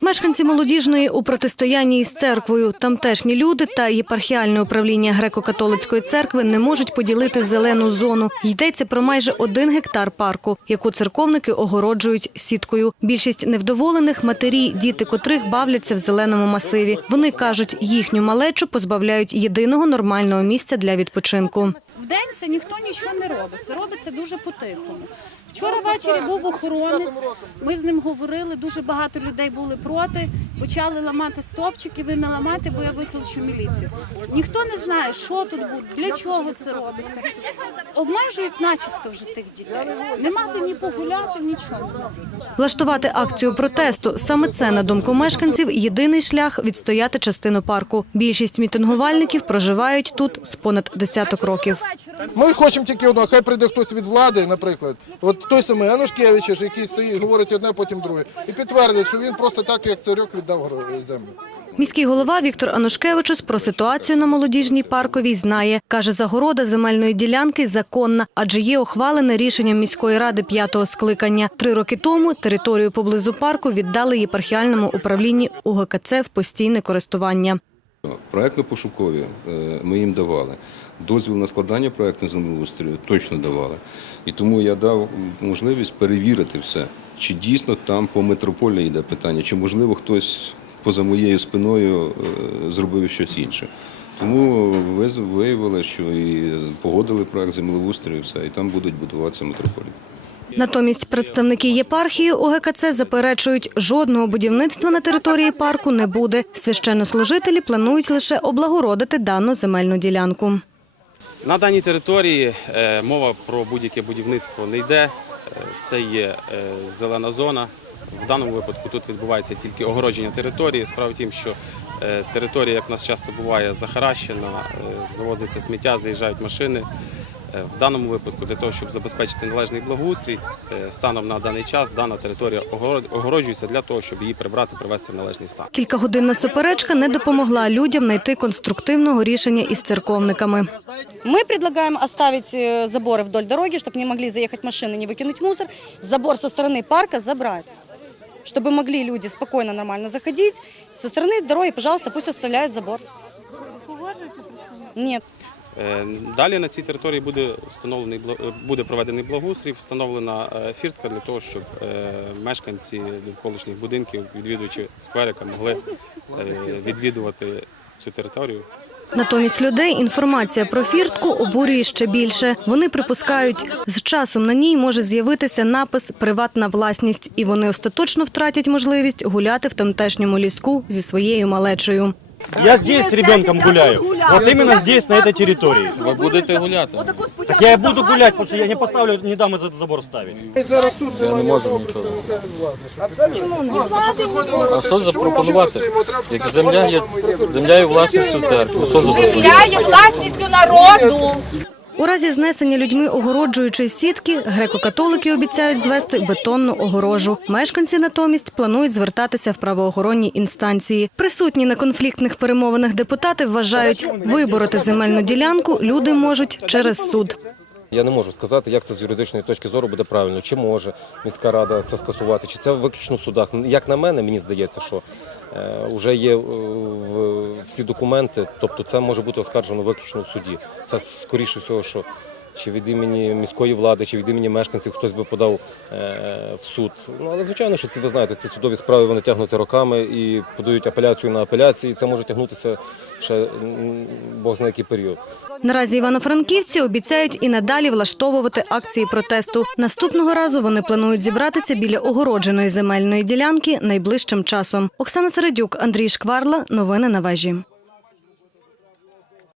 Мешканці молодіжної у протистоянні із церквою, тамтешні люди та єпархіальне управління греко-католицької церкви не можуть поділити зелену зону. Йдеться про майже один гектар парку, яку церковники огороджують сіткою. Більшість невдоволених матері, діти котрих бавляться в зеленому масиві. Вони кажуть, їхню малечу позбавляють єдиного нормального місця для відпочинку. В день це ніхто нічого не робить. Це робиться дуже по-тихому. Вчора ввечері був охоронець. Ми з ним говорили. Дуже багато людей були проти. Почали ламати стопчики. Ви не ламайте, бо я викличу міліцію. Ніхто не знає, що тут буде, для чого це робиться. Обмежують начисто вже тих дітей. Нема де ні погуляти, нічого. Влаштувати акцію протесту саме це, на думку мешканців, єдиний шлях відстояти частину парку. Більшість мітингувальників проживають тут з понад десяток років. Ми хочемо тільки одного, хай прийде хтось від влади, наприклад. От той самий Анушкевич, який стоїть, говорить одне, потім друге, і підтвердить, що він просто так, як царьок, віддав землю. Міський голова Віктор Анушкевичус про ситуацію на молодіжній парковій знає. Каже, загорода земельної ділянки законна, адже є ухвалене рішенням міської ради п'ятого скликання. Три роки тому територію поблизу парку віддали єпархіальному управлінні УГКЦ в постійне користування. Проектно-пошукові е, ми їм давали. Дозвіл на складання проекту землеустрою точно давали. І тому я дав можливість перевірити все, чи дійсно там по метрополії йде питання, чи можливо хтось поза моєю спиною е, зробив щось інше. Тому виявили, що і погодили проект землеустрою, все, і там будуть будуватися метрополії. Натомість представники єпархії УГКЦ заперечують, жодного будівництва на території парку не буде. Священнослужителі планують лише облагородити дану земельну ділянку. На даній території е, мова про будь-яке будівництво не йде. Е, Це є е, зелена зона. В даному випадку тут відбувається тільки огородження території. Справа в тім, що територія, як в нас часто буває, захаращена, завозиться сміття, заїжджають машини. Е, В даному випадку для того, щоб забезпечити належний благоустрій, е, станом на даний час дана територія огород- огороджується для того, щоб її прибрати, привести в належний стан. Кількагодинна суперечка не допомогла людям знайти конструктивного рішення із церковниками. Мы предлагаем оставить э, заборы вдоль дороги, чтобы не могли заехать машины, не выкинуть мусор. Забор со стороны парка забрать, чтобы могли люди спокойно, нормально заходить. Со стороны дороги, пожалуйста, пусть оставляют забор. Нет. Е, Далі на цій території буде встановлений е, буде проведений благоустрій, встановлена е, фіртка для того, щоб е, мешканці довколишніх будинків, відвідувачі скверика, могли е, відвідувати цю територію. Натомість людей інформація про фіртку обурює ще більше. Вони припускають, з часом на ній може з'явитися напис Приватна власність, і вони остаточно втратять можливість гуляти в тамтешньому ліску зі своєю малечею. Я здесь с ребенком гуляю. Вот именно здесь, на этой территории. Ви будете гуляти? Так я и буду гулять, потому что я не поставлю, не дам этот забор ставить. Зараз тут Я не нічого. А що запропонувати? Як земля є земля є власністю церкви. Що запропонувати? Земля є власністю народу. У разі знесення людьми огороджуючої сітки греко-католики обіцяють звести бетонну огорожу. Мешканці натомість планують звертатися в правоохоронні інстанції. Присутні на конфліктних перемовинах депутати вважають, вибороти земельну ділянку люди можуть через суд. Я не можу сказати, як це з юридичної точки зору буде правильно. Чи може міська рада це скасувати, чи це виключно в судах. Як на мене, мені здається, що е, вже є е, всі документи, тобто це може бути оскаржено виключно в суді. Це скоріше всього, що чи від імені міської влади, чи від імені мешканців хтось би подав е, в суд. Ну але звичайно, що ці ви знаєте, ці судові справи вони тягнуться роками і подають апеляцію на апеляції. Це може тягнутися ще Бог знає який період. Наразі івано-франківці обіцяють і надалі влаштовувати акції протесту. Наступного разу вони планують зібратися біля огородженої земельної ділянки найближчим часом. Оксана Середюк, Андрій Шкварла. Новини на вежі.